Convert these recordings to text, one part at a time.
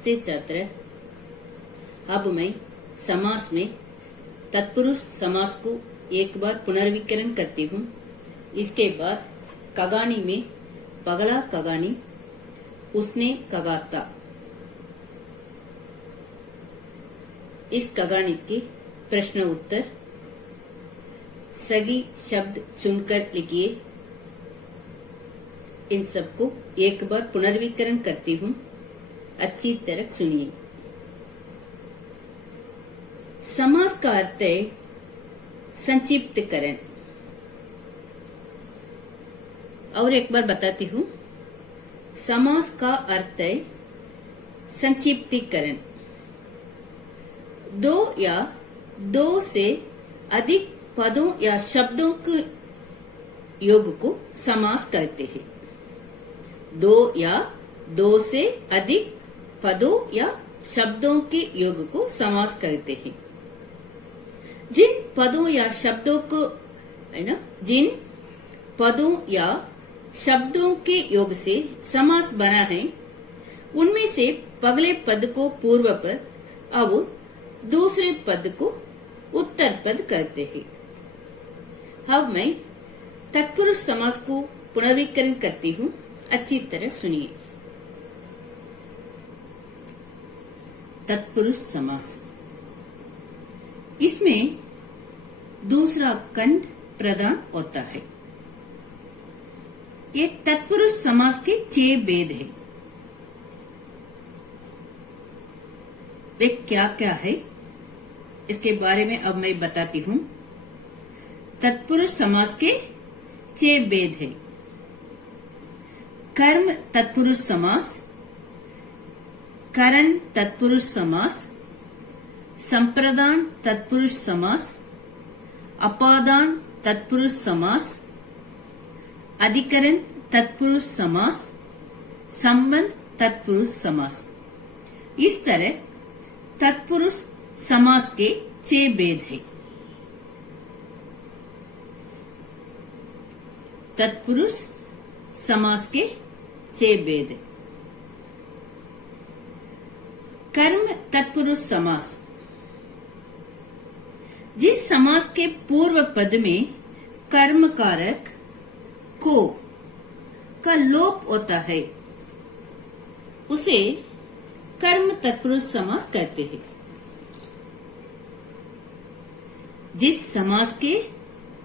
नमस्ते छात्र। अब मैं समास में तत्पुरुष समास को एक बार पुनर्विकरण करती हूँ। इसके बाद कगानी में पगला कगानी, उसने कगाता, इस कगानी के प्रश्न उत्तर सही शब्द चुनकर लिखिए। इन सबको एक बार पुनर्विकरण करती हूँ, अच्छी तरह सुनिए। समास का अर्थ है संक्षिप्तकरण। और एक बार बताती हूँ, समास का अर्थ है संक्षिप्तीकरण। दो या दो से अधिक पदों या शब्दों के योग को समास कहते हैं। दो या दो से अधिक पदों या शब्दों के योग को समास कहते हैं। जिन पदों या शब्दों को जिन पदों या शब्दों के योग से समास बना है, उनमें से पहले पद को पूर्व पद और दूसरे पद को उत्तर पद कहते हैं। अब मैं तत्पुरुष समास को पुनर्विकरण करती हूँ, अच्छी तरह सुनिए। तत्पुरुष समास, इसमें दूसरा खंड प्रधान होता है। ये तत्पुरुष समास के 6 भेद है। वे क्या क्या है, इसके बारे में अब मैं बताती हूँ। तत्पुरुष समास के 6 भेद है। कर्म तत्पुरुष समास, करण तत्पुरुष समास, संप्रदान तत्पुरुष समास, अपादान तत्पुरुष समास, अधिकरण तत्पुरुष समास, संबंध तत्पुरुष समास। इस तरह तत्पुरुष समास के 6 भेद है। तत्पुरुष समास के 6 भेद। कर्म तत्पुरुष समास, जिस समास के पूर्व पद में कर्म कारक को का लोप होता है, उसे कर्म तत्पुरुष समास कहते हैं। जिस समास के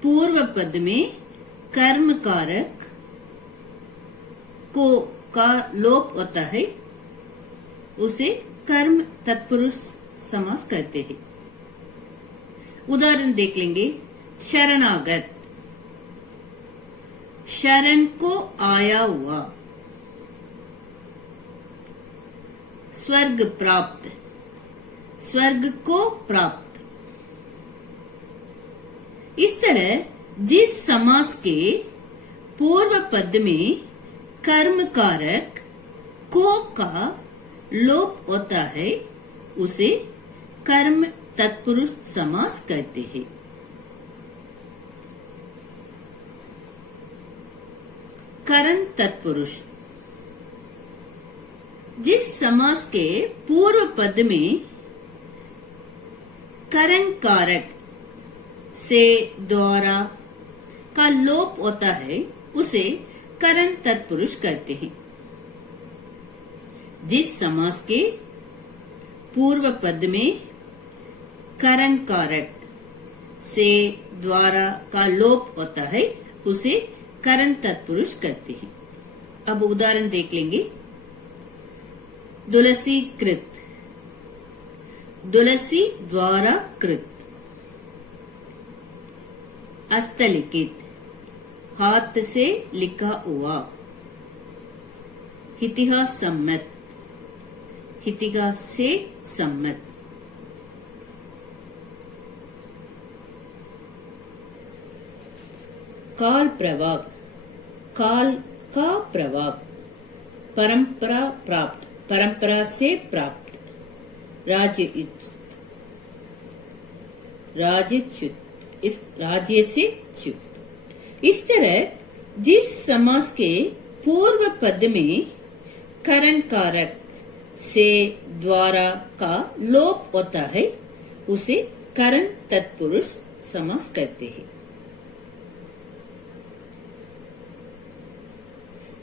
पूर्व पद में कर्म कारक को का लोप होता है, उसे कर्म तत्पुरुष समास कहते हैं। उदाहरण देख लेंगे। शरणागत, शरण को आया हुआ। स्वर्ग प्राप्त, स्वर्ग को प्राप्त। इस तरह जिस समास के पूर्व पद में कर्म कारक को का लोप होता है, उसे कर्म तत्पुरुष समास कहते हैं। करण तत्पुरुष, जिस समास के पूर्व पद में करण कारक से द्वारा का लोप होता है, उसे करण तत्पुरुष कहते हैं। जिस समास के पूर्व पद में करण कारक से द्वारा का लोप होता है, उसे करण तत्पुरुष कहते हैं। अब उदाहरण देख लेंगे। तुलसी कृत, तुलसी द्वारा कृत। हस्तलिखित, हाथ से लिखा हुआ। इतिहास सम्मत, इतिहास से सम्मत। काल प्रवाह, काल का प्रवाह। परंपरा प्राप्त, परंपरा से प्राप्त। राज्यच्युत, राज्यच्युत, इस राज्य से च्युत। इस तरह जिस समास के पूर्व पद में करण कारक से, द्वारा का लोप होता है उसे करण तत्पुरुष समास कहते हैं।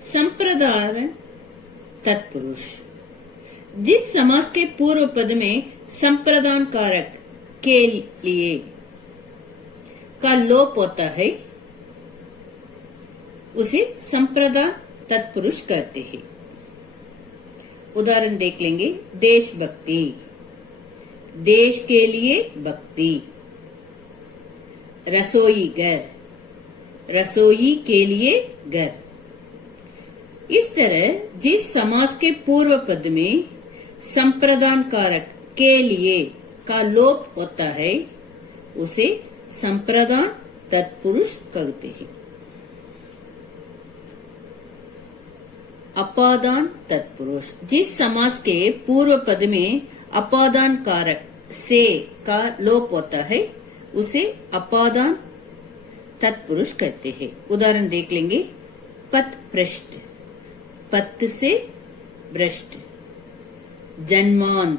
संप्रदान तत्पुरुष, जिस समास के पूर्व पद में संप्रदान कारक के लिए का लोप होता है उसे संप्रदान तत्पुरुष कहते हैं। उदाहरण देख लेंगे। देशभक्ति, देश के लिए भक्ति। रसोई घर, रसोई के लिए घर। इस तरह जिस समास के पूर्व पद में संप्रदान कारक के लिए का लोप होता है उसे संप्रदान तत्पुरुष कहते हैं। अपादान तत्पुरुष, जिस समास के पूर्व पद में अपादान कारक से का लोप होता है उसे अपादान तत्पुरुष कहते हैं। उदाहरण देख लेंगे। पथ भ्रष्ट, पथ से भ्रष्ट। जन्मांध,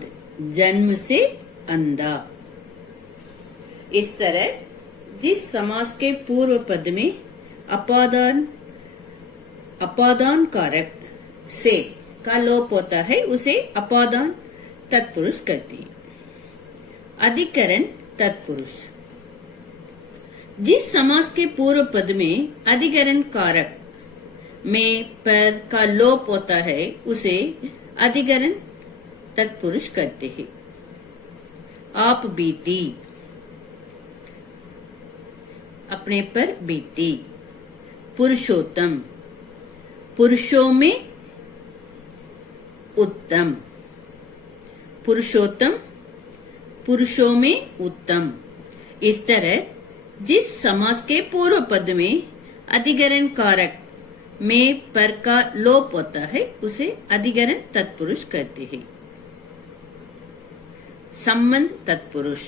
जन्म से अंधा। इस तरह जिस समास के पूर्व पद में अपादान कारक से का लोप होता है उसे अपादान तत्पुरुष कहते हैं। अधिकरण तत्पुरुष, जिस समास के पूर्व पद में अधिकरण कारक में पर का लोप होता है उसे अधिकरण तत्पुरुष कहते हैं। आप बीती, अपने पर बीती। पुरुषोत्तम, पुरुषों में उत्तम। पुरुषोत्तम, पुरुषों में उत्तम। इस तरह जिस समास के पूर्व पद में अधिकरण कारक में पर का लोप होता है उसे अधिकरण तत्पुरुष कहते हैं। संबंध तत्पुरुष,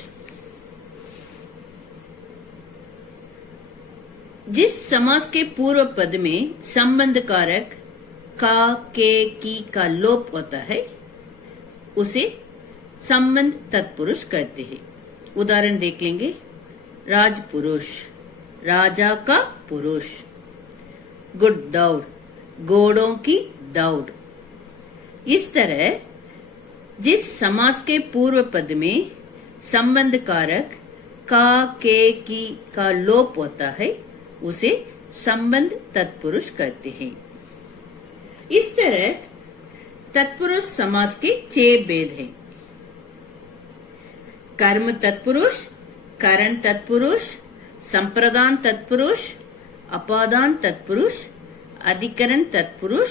जिस समास के पूर्व पद में संबंध कारक का, के, की का लोप होता है उसे संबंध तत्पुरुष कहते हैं। उदाहरण देख लेंगे। राजपुरुष, राजा का पुरुष। गुड दौड़, घोड़ों की दौड़। इस तरह जिस समास के पूर्व पद में संबंध कारक का, के, की का लोप होता है उसे संबंध तत्पुरुष कहते हैं। इस तरह तत्पुरुष समास के 6 भेद हैं। कर्म तत्पुरुष, करण तत्पुरुष, संप्रदान तत्पुरुष, अपादान तत्पुरुष, अधिकरण तत्पुरुष,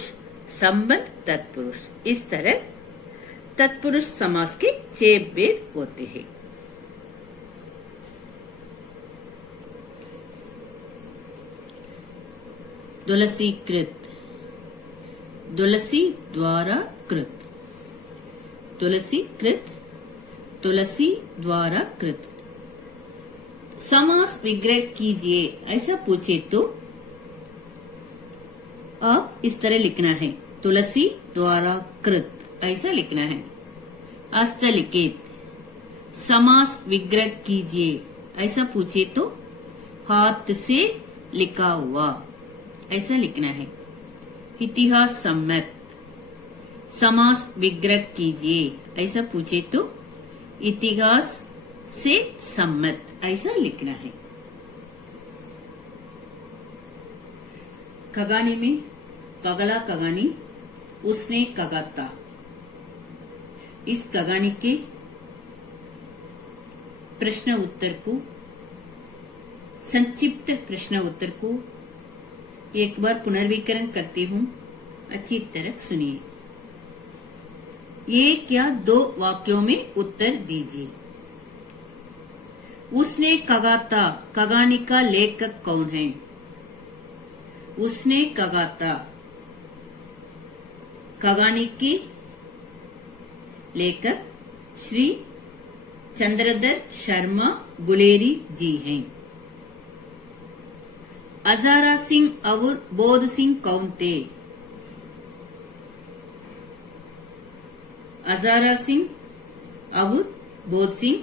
संबंध तत्पुरुष। इस तरह तत्पुरुष समास के 6 भेद होते हैं। तुलसीकृत, तुलसी द्वारा कृत। तुलसीकृत, तुलसी द्वारा कृत। समास विग्रह कीजिए ऐसा पूछे तो आप इस तरह लिखना है। तुलसी द्वारा कृत ऐसा लिखना है। हस्तलिखित, समास विग्रह कीजिए ऐसा पूछे तो हाथ से लिखा हुआ ऐसा लिखना है। इतिहास सम्मत, समास विग्रह कीजिए ऐसा पूछे तो इतिहास से सम्मत ऐसा लिखना है। कगानी में पगला कगानी, उसने कगा था। इस कगानी के प्रश्न उत्तर को, संक्षिप्त प्रश्न उत्तर को एक बार पुनर्विकरण करती हूँ, अच्छी तरह सुनिए। 1 या 2 वाक्यों में उत्तर दीजिए। उसने कगा था, कगानी का लेखक कौन है? उसने कगा था, कगानी की लेखक श्री चंद्रधर शर्मा गुलेरी जी हैं। हजारा सिंह और बोध सिंह कौन थे? हजारा सिंह और बोध सिंह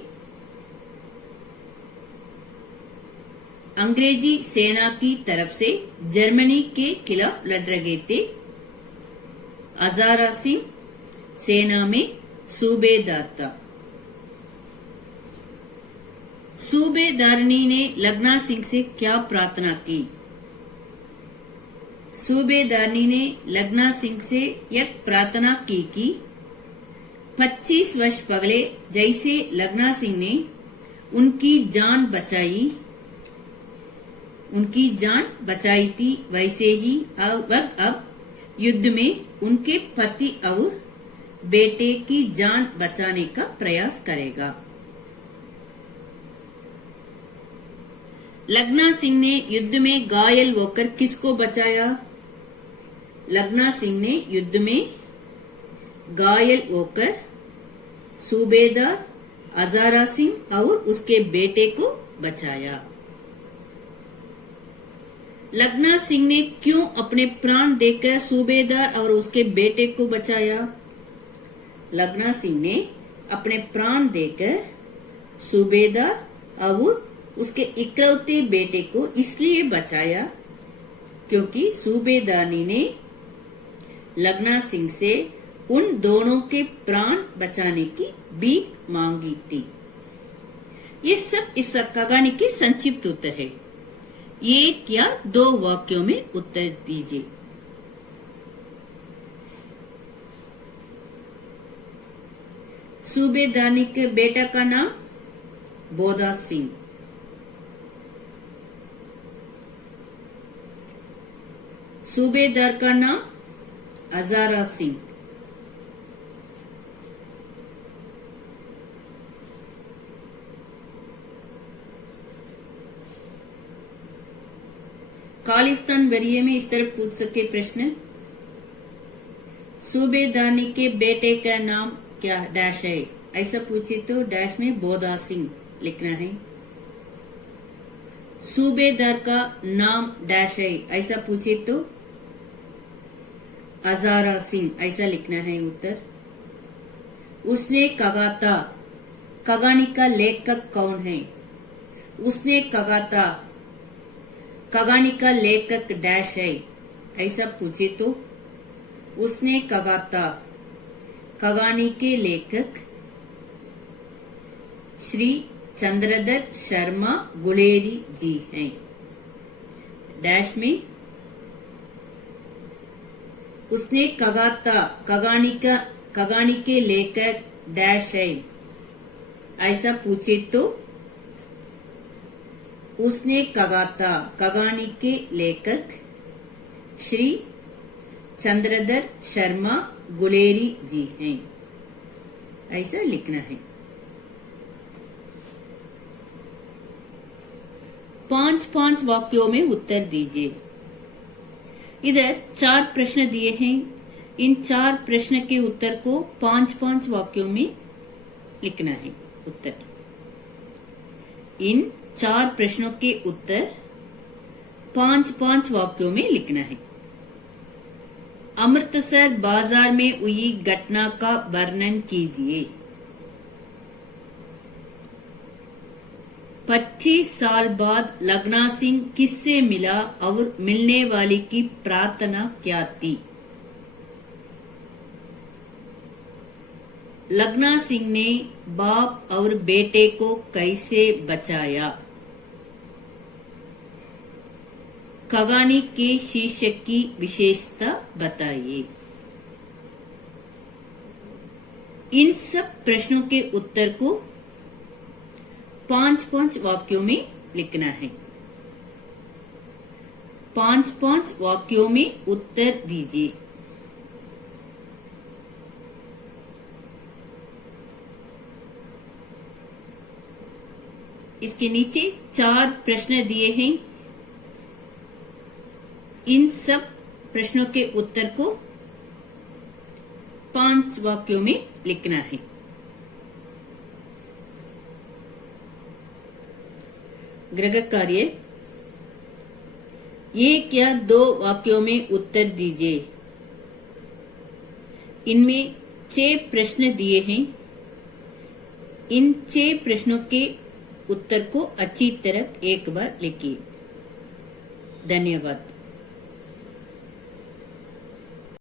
अंग्रेजी सेना की तरफ से जर्मनी के खिलाफ लड़ रहे थे। हजारा सिंह सेना में सूबेदार था। सूबेदारनी ने लगना सिंह से क्या प्रार्थना की? सूबेदारनी ने लगना सिंह से यह प्रार्थना की कि 25 वर्ष पहले जैसे लगना सिंह ने उनकी जान बचाई थी वैसे ही अब युद्ध में उनके पति और बेटे की जान बचाने का प्रयास करेगा। लगना सिंह ने युद्ध में घायल होकर किसको बचाया? लगना सिंह ने युद्ध में घायल होकर सूबेदार हजारा सिंह और उसके बेटे को बचाया। लगना सिंह ने क्यों अपने प्राण देकर सूबेदार और उसके बेटे को बचाया? लगना सिंह ने अपने प्राण देकर सूबेदार और उसके इकलौते बेटे को इसलिए बचाया क्योंकि सूबेदारनी ने लगना सिंह से उन दोनों के प्राण बचाने की भीख मांगी थी। ये सब इस कहानी के संक्षिप्त उत्तर है। एक या दो वाक्यों में उत्तर दीजिए। सूबेदारनी के बेटा का नाम बोधा सिंह। सूबेदार का नाम हजारा सिंह। खालिस्तान वरीय में इस तरह पूछ सके प्रश्न। सूबेदारनी के बेटे का नाम क्या डैश है? ऐसा पूछे तो डैश में बोधा सिंह लिखना है। सूबेदार का नाम डैश है ऐसा पूछे तो हजारा सिंह ऐसा लिखना है उत्तर। उसने कहा था, कहानी का लेखक कौन है? उसने कहा था, कहानी का लेखक डैश है ऐसा पूछे तो उसने कहा था, कहानी के लेखक श्री चंद्रधर शर्मा गुलेरी जी हैं। डैश में उसने कहा था, कहानी के लेखक डैश है ऐसा पूछे तो उसने कहा था, कहानी के लेखक श्री चंद्रधर शर्मा गुलेरी जी हैं ऐसा लिखना है। 5-5 वाक्यों में उत्तर दीजिए। इधर 4 प्रश्न दिए हैं। इन 4 प्रश्न के उत्तर को 5-5 वाक्यों में लिखना है उत्तर। इन 4 प्रश्नों के उत्तर 5-5 वाक्यों में लिखना है। अमृतसर बाजार में हुई घटना का वर्णन कीजिए। 25 साल बाद लगना सिंह किससे मिला और मिलने वाले की प्रार्थना क्या थी? लगना सिंह ने बाप और बेटे को कैसे बचाया? कहानी के शीर्षक की विशेषता बताइए। इन सब प्रश्नों के उत्तर को 5-5 वाक्यों में लिखना है। 5-5 वाक्यों में उत्तर दीजिए। इसके नीचे 4 प्रश्न दिए हैं। इन सब प्रश्नों के उत्तर को 5 वाक्यों में लिखना है। गृह कार्य 1 या 2 वाक्यों में उत्तर दीजिए। इनमें 6 प्रश्न दिए हैं। इन 6 प्रश्नों के उत्तर को अच्छी तरह एक बार लिखिए। धन्यवाद।